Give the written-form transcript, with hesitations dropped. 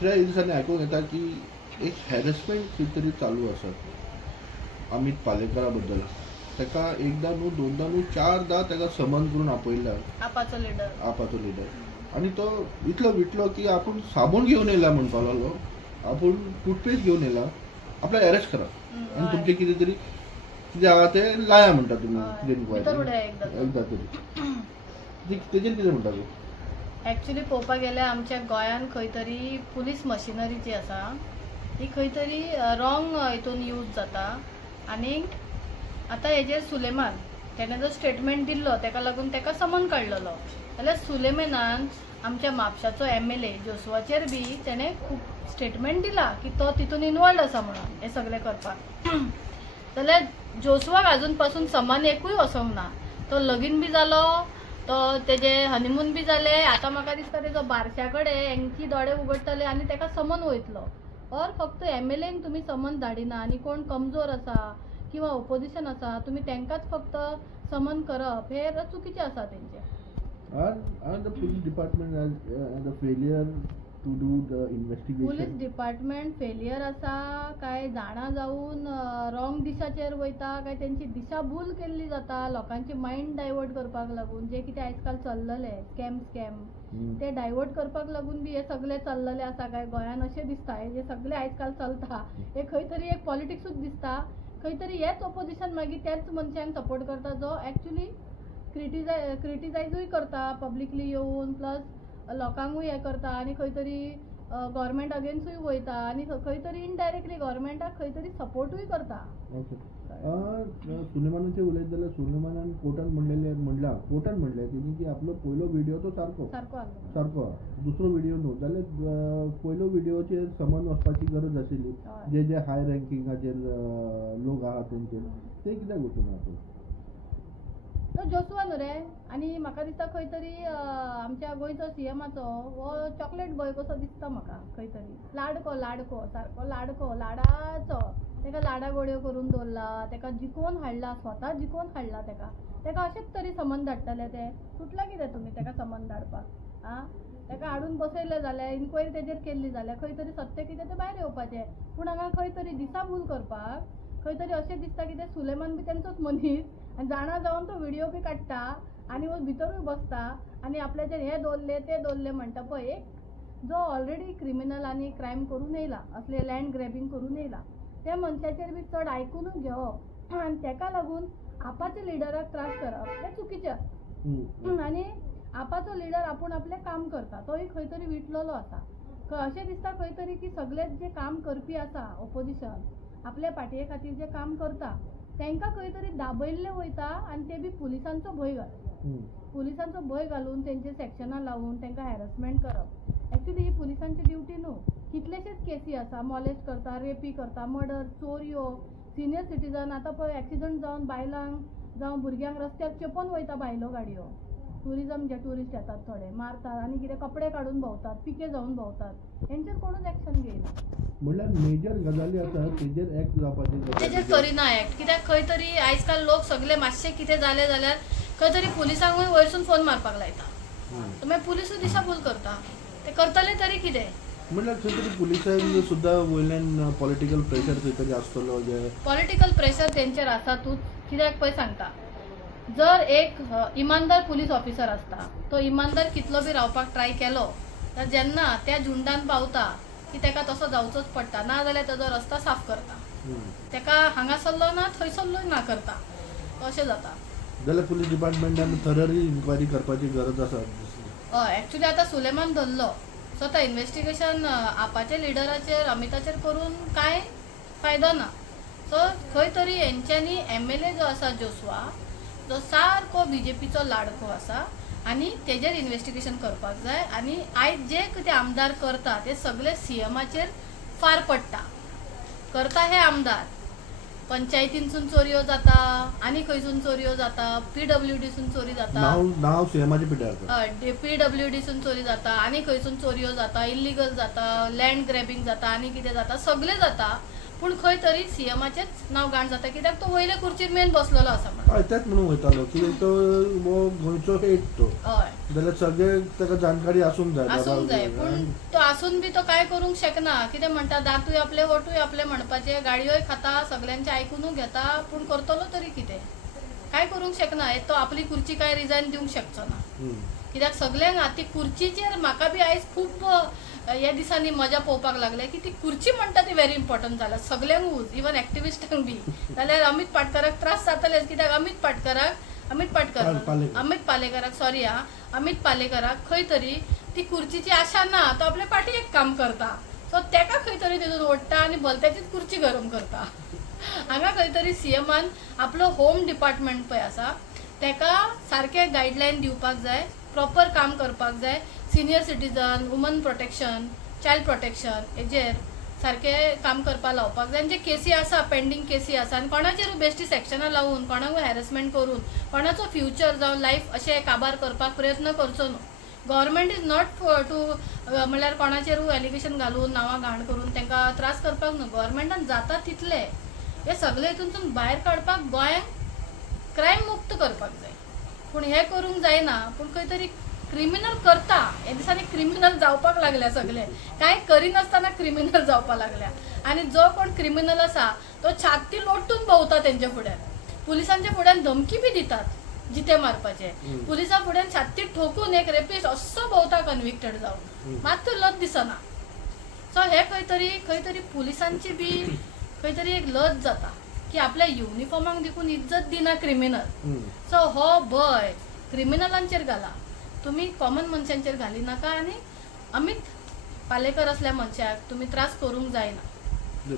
दुसऱ्या दिसांनी आयकूंक येता की एक हॅरेसमेंट खंय तरी चालू आसा अमित पालेकरा बद्दल. ताका एकदा न्हू दोनदा न्हू चारदा ताका समन करून आपयला आपाचो लिडर आणि तो इतलो विटलो की आपण साबण घेऊन येयला म्हणपाक लागलो, आपण टूथपेस्ट घेऊन येयला, आपल्याक अरेस्ट करा आणि तुमचे कितें तरी कितें आहा तें लाया म्हणटा तुमी कितें एकदा तरी तेजेर कितें म्हणटा तूं. एक्चुअली पळोवपाक गेल्यार आमच्या गोंयान खंय तरी पुलीस मशिनरी जी आसा ती खंय तरी रॉंग हितून यूज जाता. आनी आतां हेजेर सुलेमान तेणें जो स्टेटमेंट दिल्लो तेका लागून तेका समन काडलेलो, जाल्यार सुलेमानान आमच्या म्हापशाचो MLA जोसवाचेर बी तेणें खूब स्टेटमेंट दिला की तो तितून इनवॉल्ड आसा म्हणून हे सगळें करपाक. जाल्यार जोसवाक अजून पासून समन एकूय वचोंक ना. तो लगीन बी जालो, तो तेजे हनीमून बी जाले, आतां म्हाका दिसता तेजो बारश्या कडेन हेंची दोळे उगडटले आनी तेका समन वयतलो. और फक्त MLAन तुमी समन धाडिना आनी कोण कमजोर आसा किंवा ओपोजिशन आसा तुमी तांकांच फक्त समन करप हे चुकीचें आसा तेंचे. And the police department has the failure to do the investigation. Police department failure आसा काय जाणा जावन रॉंग दिशाचेर वयता काय तेंची दिशाभूल केल्ली जाता लोकांची मायंड डायवर्ट करपाक लागून जे कितें आजकाल चल्लले स्कॅम ते डायवर्ट करपाक लागून बी हे सगळे चल्लले आसा काय गोंयान अशें दिसता. हे जे सगळे आजकाल चलता हे खंय तरी एक पॉलिटिक्सूच दिसता. खंय तरी हेच ऑपोजिशन मागीर त्याच मनशांक सपोर्ट करता जो एक्चुअली क्रिटिसायजूय करता पब्लिकली येवन प्लस लोकांकूय हे करता आनी खंय तरी गव्हर्मेंट अगेन्स्टूय वयता आनी खंय तरी इनडायरेक्टली गव्हर्मेंटाक खंय तरी सपोर्टूय करता. सुलेमानाचें उलयत जाल्यार सुलेमानान कोर्टान म्हणलें तेणी की आपलो पयलो व्हिडिओ तो सारको दुसरो व्हिडिओ न्हू जाल्यार पयलो व्हिडिओचेर समन वचपाची गरज आशिल्ली. जे हाय रँकिंगाचेर लोक आहा तेंचेर ते कित्याक वचूना आपूण. तो जोसवा न्हू रे. आनी म्हाका दिसता खंय तरी आमच्या गोंयचो CMाचो हो चॉकलेट बॉय कसो दिसता म्हाका. खंय तरी लाडको सारको लाडाचो तेका लाडा गोड्यो करून दवरला, तेका जिखोवन हाडला, स्वता जिखोवन हाडला तेका अशेंच तरी समन धाडटले ते. सुटला कितें तुमी तेका समन धाडपाक. तेका हाडून बसयले जाल्यार इन्क्वायरी तेजेर केल्ली जाल्यार खंय तरी सत्य कितें तें भायर येवपाचें. पूण हांगा खंय तरी दिसाभूल करपाक खंय तरी अशें दिसता की ते सुलेमान बी तेंचोच मनीस आनी जाणा जावन तो व्हिडिओ बी काडटा आनी भितरूय बसता आनी आपल्याचेर हे दवरले ते दवरले म्हणटा पळय. एक जो ऑलरेडी क्रिमिनल आनी क्रायम करून येयला, असले लँड ग्रॅबिंग करून येयला, त्या मनशाचेर बी चड आयकूनच घेवप आनी तेका लागून आपाच्या लिडराक त्रास करप हें चुकीचें. आनी आपाचो लिडर आपूण आपलें काम करता तोय खंय तरी विटलेलो आसा. अशें दिसता खंय तरी की सगळेच जे काम करपी आसा ओपोजिशन आपल्या पाटये खातीर जे काम करता तांकां खंय तरी दाबयल्ले वयता आनी ते बी पुलिसांचो भंय घालून तेंचे सेक्शनां लावून तांकां हॅरेसमेंट करप. एक्चुअली ही पुलिसांची ड्युटी न्हू. कितलेशेच केसी आसा, मॉलेस्ट करता, रेपी करता, मर्डर, चोरयो, सिनियर सिटीजन. आतां पळय एक्सिडंट जावन बायलांक जावं भुरग्यांक रस्त्यार चेपोवन वयता बायलो गाडयो. टुरिजम जे ट्युरिस्ट येतात थोडे मारतात आनी कितें कपडे काडून भोंवतात, पिके जावन भोंवतात. हेंचेर कोणूच एक्शन घेयना. म्हणल्यार मेजर गजाली आसा तेजेर एक्ट जावपाचें तेजेर करिना एक्ट. कित्याक खंय तरी आजकाल लोक सगळे मातशें कितें जालें जाल्यार खंय तरी पुलिसांकूय वयरसून फोन मारपाक लायता. मागीर पुलिसूय दिसाभूल करता. ते करतले तरी कितें. म्हणल्यार खंय तरी पुलिसांक सुद्दां वयल्यान पॉलिटिकल प्रेशर खंय तरी आसतलो. पॉलिटिकल प्रेशर तेंचेर आसा. तूं कित्याक पळय सांगता जर एक इमानदार पुलीस ऑफिसर आसता तो इमानदार कितलो बी रावपाक ट्राय केलो तर जेन्ना त्या झुंडान पावता की तेका तसो जावचोच पडटा. ना जाल्यार तेजो रस्तो साफ करता. तेका हांगासरलो ना थंयसरलोय ना करता. अशें जाता. जाल्यार पुलीस डिपार्टमेंटान थररी इन्क्वायरी करपाची गरज आसा. हय एक्चुअली आतां सुलेमान धरलो सो आतां इन्व्हेस्टिगेशन आपाच्या लिडराचेर अमिताचेर करून कांय फायदो ना. सो खंय तरी हेंच्यांनी MLA जो आसा जोसवा जो सारको BJPचो लाडको आसा आनी तेजेर इन्व्हेस्टिगेशन करपाक जाय. आनी आयज जे कितें आमदार करता ते सगळे CMाचेर फार पडटा. करता हे आमदार पंचायतींसून चोरयो जाता आनी खंयसून चोरयो जाता, PWDसून चोरी जाता, नाव CMाचें पिड्यार. हय PWDसून चोरी जाता आनी खंयसून चोरयो जाता, इल्लिगल जाता, लँड ग्रॅबिंग जाता आनी कितें जाता सगळें जाता. पूण खंय तरी सीएमाचेच नांव घाण जाता कित्याक तो वयले खुर्चीर मेन बसलेलो आसा म्हणून. हय तेच म्हणून वयतालो की तो वो गोंयचो हेड तो हय जाल्यार सगळे ताका जाणकारी आसूंक जाय आसूंक जाय पूण तो आसून बी तो काय करूंक शकना. कितें म्हणटा दातूय आपले वटूय आपले म्हणपाचे गाडयोय खाता सगळ्यांचे आयकुनूच घेता पूण करतलो तरी कितें काय करूंक शकना. तो आपली खुर्ची काय रिजायन दिवंक शकचो ना कित्याक सगळ्यांक ती खुर्चीचेर म्हाका बी आयज खूब ह्या दिसांनी मजा पळोवपाक लागले की ती खुर्ची म्हणटा ती व्हेरी इम्पॉर्टंट जाला सगळ्यांकूच इवन एक्टिविस्टांक बी. जाल्यार अमित पाटकराक त्रास जातलेच कित्याक अमित पालेकराक सॉरी अमित पालेकराक खंय तरी ती खुर्चीची आशा ना. तो आपल्या पाठीक काम करता सो तेका खंय तरी तितून ओडटा आनी भलत्याचीच खुर्ची गरम करता. हांगा खंय तरी सीएमान आपलो होम डिपार्टमेंट पळय आसा तेका सारके गायडलायन दिवपाक जाय प्रॉपर काम करपाक जाय. Senior citizen woman protection child protection हेजेर सारके काम करपाक लावपाक जाय. जे केसी आसा पेंडींग केसी आसा आनी कोणाचेर बेश्टी सेक्शनां लावून कोणाकूय हॅरेसमेंट करून कोणाचो फ्युचर जावं लायफ अशें काबार करपाक प्रयत्न करचो न्हू. गव्हर्मेंट इज नॉट टू म्हणल्यार कोणाचेरूय एलिगेशन घालून नांवां घाण करून तांकां त्रास करपाक न्हू. गव्हर्मेंटान जाता तितले हे सगळे हितूनसून भायर काडपाक गोंयांक क्रायम मुक्त करपाक जाय. पूण हे करूंक जायना. पूण खंय तरी क्रिमिनल करता हे दिसांनी क्रिमिनल जावपाक लागल्या सगळे काय करिनासतना क्रिमिनल जावपाक लागल्या. आनी जो कोण क्रिमिनल आसा तो छाती लोटून भोंवता तेंच्या फुड्यान पुलिसांच्या फुड्यान धमकी बी दितात जिते मारपाचे. पुलिसां फुड्यान छाती ठोकून एक रेपिस्ट असो भोंवता कन्विक्टेड जावन मात लज दिसना. सो हे खंय तरी पुलिसांची बी खंय तरी एक लज जाता की आपल्या युनिफॉर्माक देखून इज्जत दिना क्रिमिनल. सो हो भंय क्रिमिनलांचेर घाला तुम्ही कॉमन मनशांचेर घाली नाका. आनी अमित पालेकर असल्या मनशाक तुम्ही त्रास करूंक जायना.